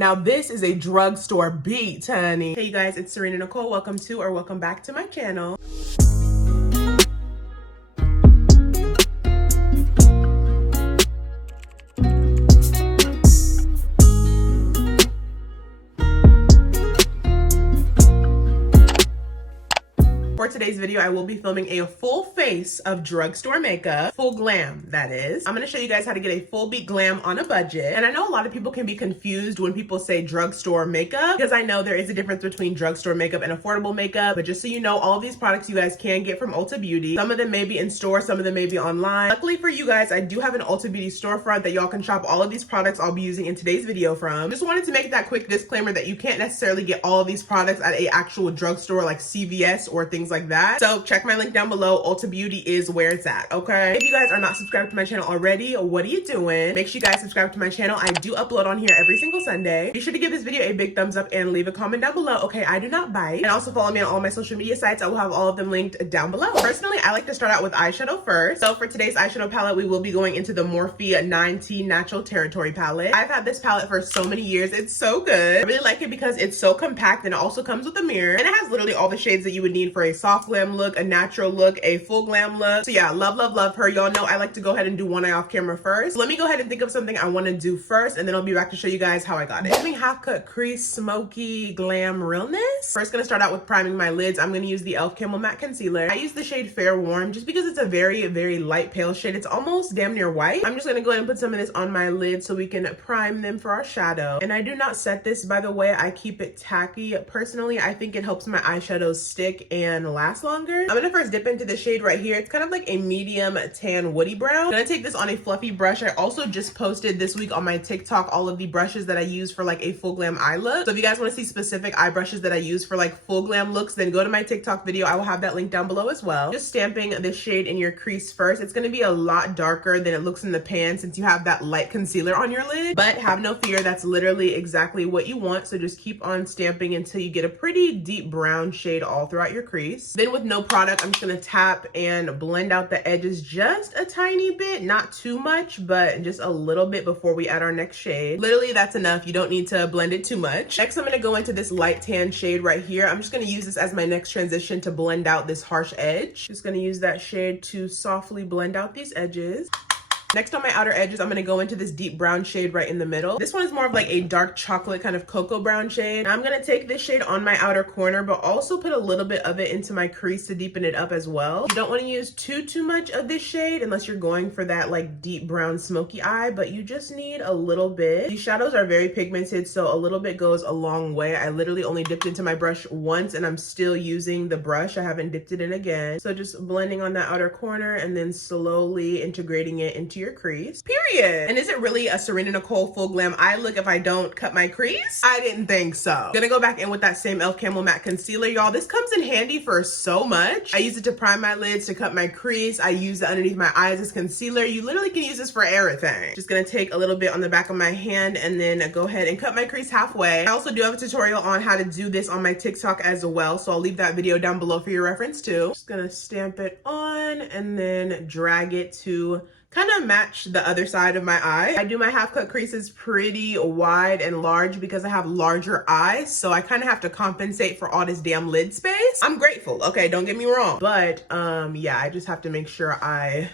Now this is a drugstore beat, honey. Hey you guys, it's Serena Nicole. Welcome to or welcome back to my channel. For today's video, I will be filming a full face of drugstore makeup, full glam, that is. I'm gonna show you guys how to get a full beat glam on a budget. And I know a lot of people can be confused when people say drugstore makeup, because I know there is a difference between drugstore makeup and affordable makeup. But just so you know, all of these products you guys can get from Ulta Beauty. Some of them may be in store, some of them may be online. Luckily for you guys, I do have an Ulta Beauty storefront that y'all can shop all of these products I'll be using in today's video from. Just wanted to make that quick disclaimer that you can't necessarily get all of these products at a actual drugstore like CVS or things like that. So check my link down below. Ulta Beauty is where it's at, okay? If you guys are not subscribed to my channel already, what are you doing? Make sure you guys subscribe to my channel. I do upload on here every single Sunday. Be sure to give this video a big thumbs up and leave a comment down below. Okay, I do not bite. And also follow me on all my social media sites. I will have all of them linked down below. Personally, I like to start out with eyeshadow first. So for today's eyeshadow palette, we will be going into the Morphe 9T Natural Territory palette. I've had this palette for so many years. It's so good. I really like it because it's so compact and it also comes with a mirror. And it has literally all the shades that you would need for a soft glam look, a natural look, a full glam look. So yeah, love her. Y'all know I like to go ahead and do one eye off camera first. So let me go ahead and think of something I want to do first, and then I'll be back to show you guys how I got it. Giving half cut crease, smoky glam realness. First, gonna start out with priming my lids. I'm gonna use the e.l.f. Camo Matte Concealer. I use the shade Fair Warm just because it's a very light pale shade. It's almost damn near white. I'm just gonna go ahead and put some of this on my lids so we can prime them for our shadow. And I do not set this, by the way. I keep it tacky. Personally, I think it helps my eyeshadows stick and last longer. I'm gonna first dip into the shade right here. It's kind of like a medium tan woody brown. I'm gonna take this on a fluffy brush. I also just posted this week on my TikTok all of the brushes that I use for like a full glam eye look. So if you guys want to see specific eye brushes that I use for like full glam looks, then go to my TikTok video. I will have that link down below as well. Just stamping this shade in your crease first. It's gonna be a lot darker than it looks in the pan since you have that light concealer on your lid, but have no fear, that's literally exactly what you want. So just keep on stamping until you get a pretty deep brown shade all throughout your crease. Then with no product, I'm just gonna tap and blend out the edges just a tiny bit, not too much, but just a little bit before we add our next shade. Literally, that's enough. You don't need to blend it too much. Next, I'm gonna go into this light tan shade right here. I'm just gonna use this as my next transition to blend out this harsh edge. Just gonna use that shade to softly blend out these edges. Next on my outer edges, I'm gonna go into this deep brown shade right in the middle. This one is more of like a dark chocolate kind of cocoa brown shade. I'm gonna take this shade on my outer corner, but also put a little bit of it into my crease to deepen it up as well. You don't wanna use too much of this shade unless you're going for that like deep brown smoky eye, but you just need a little bit. These shadows are very pigmented, so a little bit goes a long way. I literally only dipped into my brush once and I'm still using the brush. I haven't dipped it in again. So just blending on that outer corner and then slowly integrating it into your crease, period. And is it really a Serena Nicole full glam eye look if I don't cut my crease? I didn't think so. Gonna go back in with that same e.l.f. Camo Matte Concealer, y'all. This comes in handy for so much. I use it to prime my lids, to cut my crease. I use it underneath my eyes as concealer. You literally can use this for everything. Just gonna take a little bit on the back of my hand and then go ahead and cut my crease halfway. I also do have a tutorial on how to do this on my TikTok as well, so I'll leave that video down below for your reference too. Just gonna stamp it on and then drag it to kind of match the other side of my eye. I do my half cut creases pretty wide and large because I have larger eyes, so I kind of have to compensate for all this damn lid space. I'm grateful, okay, don't get me wrong, but yeah, I just have to make sure I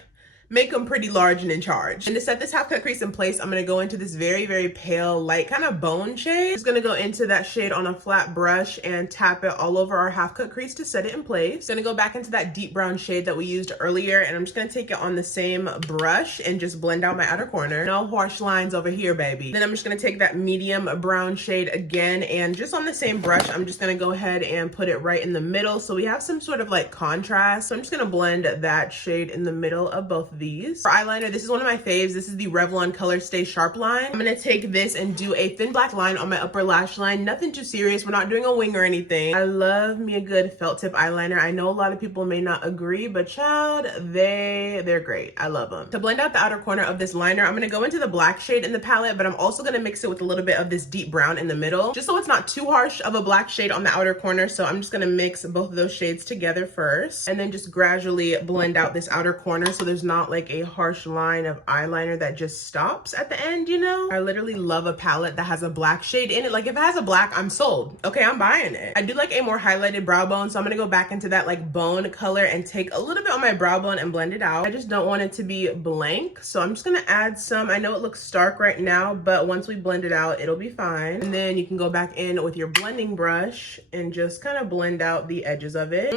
make them pretty large and in charge. And to set this half cut crease in place, I'm gonna go into this very pale light kind of bone shade. Just gonna go into that shade on a flat brush and tap it all over our half cut crease to set it in place. Gonna go back into that deep brown shade that we used earlier, and I'm just gonna take it on the same brush and just blend out my outer corner. No harsh lines over here, baby. Then I'm just gonna take that medium brown shade again, and just on the same brush, I'm just gonna go ahead and put it right in the middle so we have some sort of like contrast. So I'm just gonna blend that shade in the middle of both of these. For eyeliner, this is one of my faves. This is the Revlon Colorstay Sharp Line. I'm gonna take this and do a thin black line on my upper lash line. Nothing too serious. We're not doing a wing or anything. I love me a good felt tip eyeliner. I know a lot of people may not agree, but child, they're great. I love them. To blend out the outer corner of this liner, I'm gonna go into the black shade in the palette, but I'm also gonna mix it with a little bit of this deep brown in the middle, just so it's not too harsh of a black shade on the outer corner. So I'm just gonna mix both of those shades together first, and then just gradually blend out this outer corner so there's not want like a harsh line of eyeliner that just stops at the end, you know? I literally love a palette that has a black shade in it. Like if it has a black, I'm sold. Okay, I'm buying it. I do like a more highlighted brow bone, so I'm gonna go back into that like bone color and take a little bit on my brow bone and blend it out. I just don't want it to be blank, so I'm just gonna add some. I know it looks stark right now, but once we blend it out, it'll be fine. And then you can go back in with your blending brush and just kind of blend out the edges of it.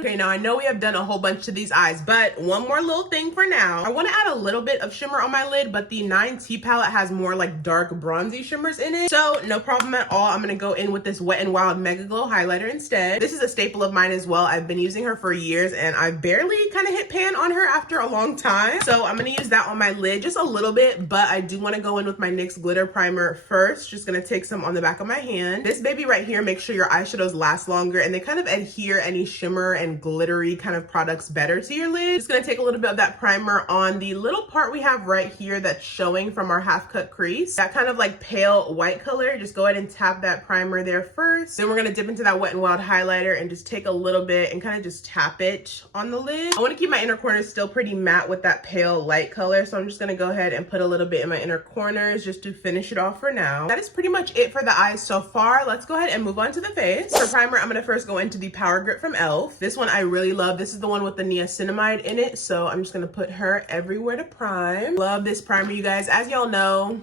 Okay, now I know we have done a whole bunch to these eyes, but one more little thing for now. I want to add a little bit of shimmer on my lid, but the 9T palette has more like dark bronzy shimmers in it, so no problem at all. I'm gonna go in with this Wet n Wild Mega Glow highlighter instead. This is a staple of mine as well. I've been using her for years and I barely kind of hit pan on her after a long time, so I'm gonna use that on my lid just a little bit, but I do want to go in with my NYX Glitter Primer first. Just gonna take some on the back of my hand. This baby right here makes sure your eyeshadows last longer and they kind of adhere any shimmer and glittery kind of products better to your lid. Just gonna take a little bit of that primer on the little part we have right here that's showing from our half cut crease. That kind of like pale white color. Just go ahead and tap that primer there first. Then we're gonna dip into that Wet n Wild highlighter and just take a little bit and kind of just tap it on the lid. I want to keep my inner corners still pretty matte with that pale light color, so I'm just gonna go ahead and put a little bit in my inner corners just to finish it off for now. That is pretty much it for the eyes so far. Let's go ahead and move on to the face. For primer, I'm gonna first go into the Power Grip from e.l.f. This one I really love. This is the one with the niacinamide in it, so I'm just gonna put her everywhere to prime. Love this primer, you guys. As y'all know,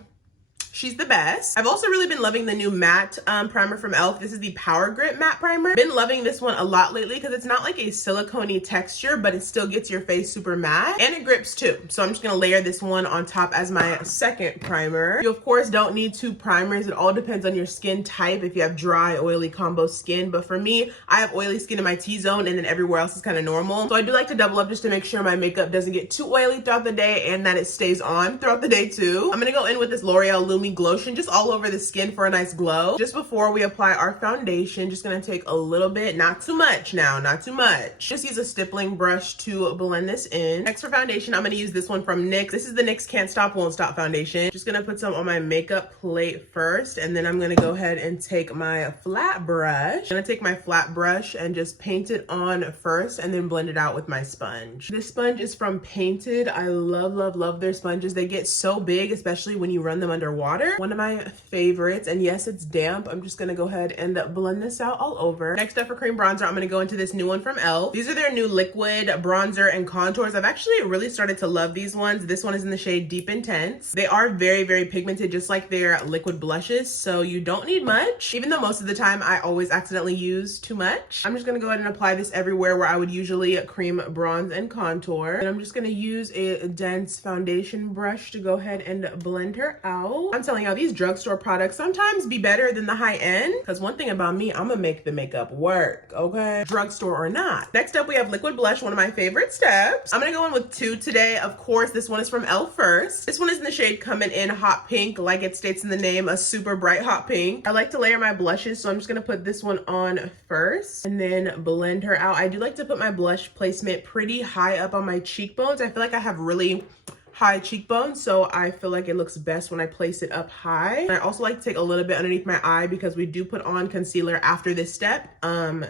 she's the best. I've also really been loving the new matte primer from e.l.f. This is the Power Grip Matte Primer. Been loving this one a lot lately because it's not like a silicone-y texture, but it still gets your face super matte and it grips too. So I'm just gonna layer this one on top as my second primer. You of course don't need two primers. It all depends on your skin type, if you have dry, oily combo skin. But for me, I have oily skin in my T-zone and then everywhere else is kind of normal. So I do like to double up just to make sure my makeup doesn't get too oily throughout the day and that it stays on throughout the day too. I'm gonna go in with this L'Oreal Lumi Glotion just all over the skin for a nice glow. Just before we apply our foundation, just gonna take a little bit, not too much now, not too much. Just use a stippling brush to blend this in. Next for foundation, I'm gonna use this one from NYX. This is the NYX Can't Stop Won't Stop foundation. Just gonna put some on my makeup plate first, and then I'm gonna go ahead and take my flat brush. I'm gonna take my flat brush and just paint it on first and then blend it out with my sponge. This sponge is from Painted. I love, love, love their sponges. They get so big, especially when you run them underwater. One of my favorites, and yes, it's damp. I'm just gonna go ahead and blend this out all over. Next up for cream bronzer, I'm gonna go into this new one from e.l.f. These are their new liquid bronzer and contours. I've actually really started to love these ones. This one is in the shade Deep Intense. They are very, very pigmented, just like their liquid blushes, so you don't need much, even though most of the time I always accidentally use too much. I'm just gonna go ahead and apply this everywhere where I would usually cream bronze and contour. And I'm just gonna use a dense foundation brush to go ahead and blend her out. I'm telling y'all, these drugstore products sometimes be better than the high end, because one thing about me, I'm gonna make the makeup work, okay? Drugstore or not. Next up, we have liquid blush, one of my favorite steps. I'm gonna go in with two today. Of course, this one is from e.l.f. first. This one is in the shade Comin in Hot Pink, like it states in the name, a super bright hot pink. I like to layer my blushes, so I'm just gonna put this one on first and then blend her out. I do like to put my blush placement pretty high up on my cheekbones. I feel like I have really high cheekbones, so I feel like it looks best when I place it up high. And I also like to take a little bit underneath my eye because we do put on concealer after this step.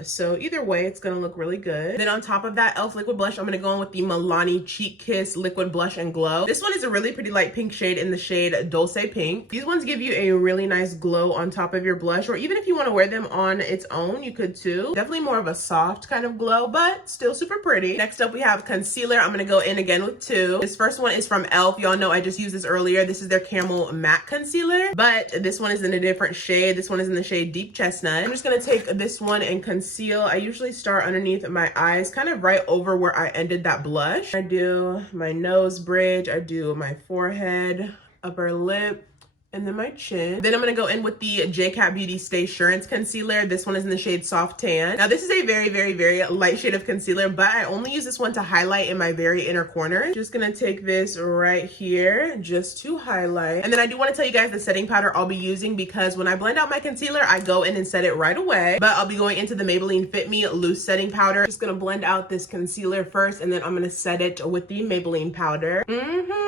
So either way, it's gonna look really good. Then on top of that e.l.f. liquid blush, I'm gonna go in with the Milani Cheek Kiss Liquid Blush and Glow. This one is a really pretty light pink shade in the shade Dolce Pink. These ones give you a really nice glow on top of your blush, or even if you wanna wear them on its own, you could too. Definitely more of a soft kind of glow, but still super pretty. Next up, we have concealer. I'm gonna go in again with two. This first one is from e.l.f. Y'all know I just used this earlier. This is their Camel Matte Concealer, but this one is in a different shade. This one is in the shade Deep Chestnut. I'm just gonna take this one and conceal. I usually start underneath my eyes, kind of right over where I ended that blush. I do my nose bridge, I do my forehead, upper lip, and then my chin. Then I'm gonna go in with the JCat Beauty Stay Assurance Concealer. This one is in the shade Soft Tan. Now this is a very, very, very light shade of concealer, but I only use this one to highlight in my very inner corner. Just gonna take this right here just to highlight. And then I do wanna tell you guys the setting powder I'll be using, because when I blend out my concealer, I go in and set it right away. But I'll be going into the Maybelline Fit Me Loose Setting Powder. Just gonna blend out this concealer first, and then I'm gonna set it with the Maybelline powder.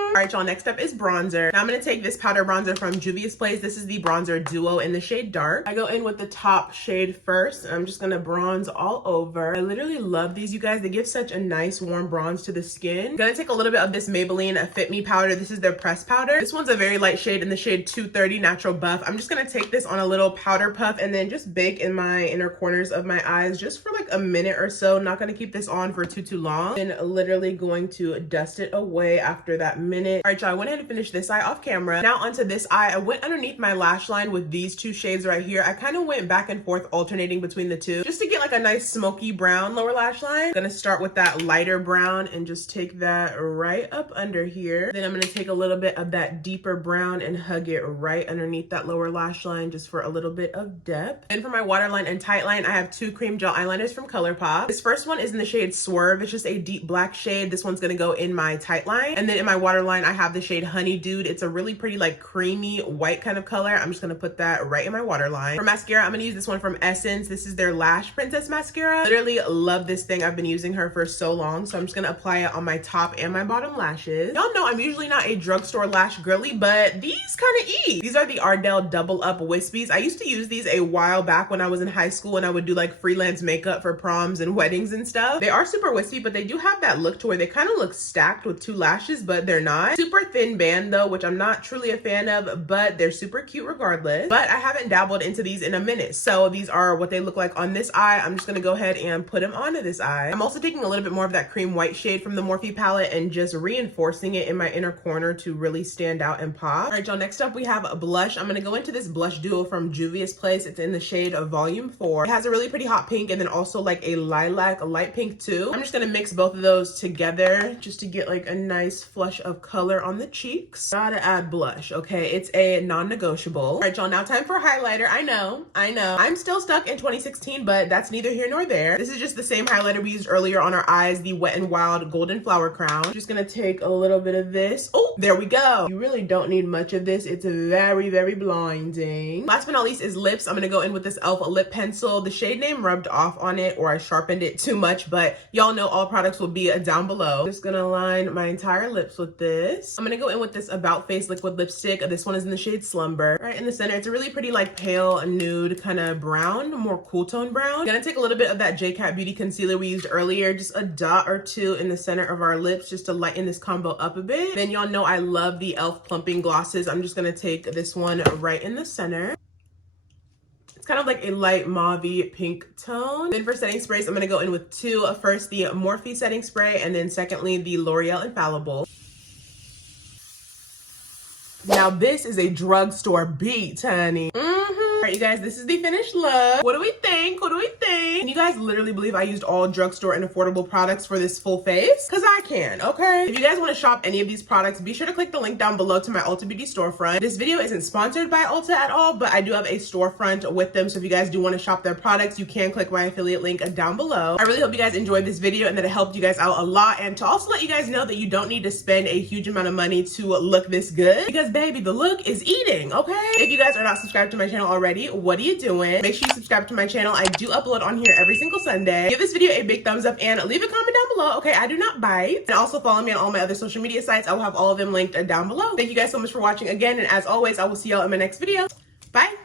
All right, y'all, next up is bronzer. Now I'm gonna take this powder bronzer from Juvia's Place. This is the bronzer duo in the shade dark. I go in with the top shade first. I'm just gonna bronze all over. I literally love these, you guys. They give such a nice warm bronze to the skin. I'm gonna take a little bit of this Maybelline Fit Me powder. This is their pressed powder. This one's a very light shade in the shade 230 Natural Buff. I'm just gonna take this on a little powder puff and then just bake in my inner corners of my eyes just for like a minute or so. Not gonna keep this on for too long. And literally going to dust it away after that minute. All right, y'all, I went ahead and finished this eye off camera. Now onto this eye. I went underneath my lash line with these two shades right here. I kind of went back and forth alternating between the two just to get like a nice smoky brown lower lash line. Gonna start with that lighter brown and just take that right up under here. Then I'm gonna take a little bit of that deeper brown and hug it right underneath that lower lash line just for a little bit of depth. And for my waterline and tight line, I have two cream gel eyeliners from ColourPop. This first one is in the shade Swerve. It's just a deep black shade. This one's gonna go in my tight line. And then in my waterline, I have the shade Honey Dude. It's a really pretty like creamy white kind of color. I'm just gonna put that right in my waterline. For mascara, I'm gonna use this one from Essence. This is their Lash Princess mascara. Literally love this thing. I've been using her for so long. So I'm just gonna apply it on my top and my bottom lashes. Y'all know I'm usually not a drugstore lash girly, but these kind of eat. These are the Ardell Double Up Wispies. I used to use these a while back when I was in high school and I would do like freelance makeup for proms and weddings and stuff. They are super wispy, but they do have that look to where they kind of look stacked with two lashes, but they're not. Super thin band though, which I'm not truly a fan of, but they're super cute regardless. But I haven't dabbled into these in a minute. So these are what they look like on this eye. I'm just gonna go ahead and put them onto this eye. I'm also taking a little bit more of that cream white shade from the Morphe palette and just reinforcing it in my inner corner to really stand out and pop. All right, y'all, next up we have a blush. I'm gonna go into this blush duo from Juvia's Place. It's in the shade of Volume 4. It has a really pretty hot pink and then also like a lilac, a light pink too. I'm just gonna mix both of those together just to get like a nice flush of color on the cheeks. Gotta add blush, okay? It's a non-negotiable. All right, y'all, now time for highlighter. I know. I'm still stuck in 2016, but that's neither here nor there. This is just the same highlighter we used earlier on our eyes, the Wet n Wild Golden Flower Crown. I'm just gonna take a little bit of this. Oh, there we go. You really don't need much of this. It's very, very blinding. Last but not least is lips. I'm gonna go in with this e.l.f. lip pencil. The shade name rubbed off on it or I sharpened it too much, but y'all know all products will be down below. Just gonna line my entire lips with this. I'm gonna go in with this About Face liquid lipstick. This one is in the shade Slumber. Right in the center, it's a really pretty like pale nude kind of brown, more cool tone brown. I'm gonna take a little bit of that JCat Beauty concealer we used earlier, just a dot or two in the center of our lips just to lighten this combo up a bit. Then y'all know I love the e.l.f. plumping glosses. I'm just gonna take this one right in the center. It's kind of like a light mauve pink tone. Then for setting sprays, I'm gonna go in with two. First, the Morphe setting spray, and then secondly, the L'Oreal Infallible. Now this is a drugstore beat, honey. All right, you guys, this is the finished look. What do we think? What do we think? Can you guys literally believe I used all drugstore and affordable products for this full face? Because I can, okay? If you guys want to shop any of these products, be sure to click the link down below to my Ulta Beauty storefront. This video isn't sponsored by Ulta at all, but I do have a storefront with them. So if you guys do want to shop their products, you can click my affiliate link down below. I really hope you guys enjoyed this video and that it helped you guys out a lot. And to also let you guys know that you don't need to spend a huge amount of money to look this good. Because baby, the look is eating, okay? If you guys are not subscribed to my channel already, what are you doing? Make sure you subscribe to my channel. I do upload on here every single Sunday. Give this video a big thumbs up and leave a comment down below, okay? I do not bite. And also follow me on all my other social media sites. I will have all of them linked down below. Thank you guys so much for watching again. And as always, I will see y'all in my next video. Bye.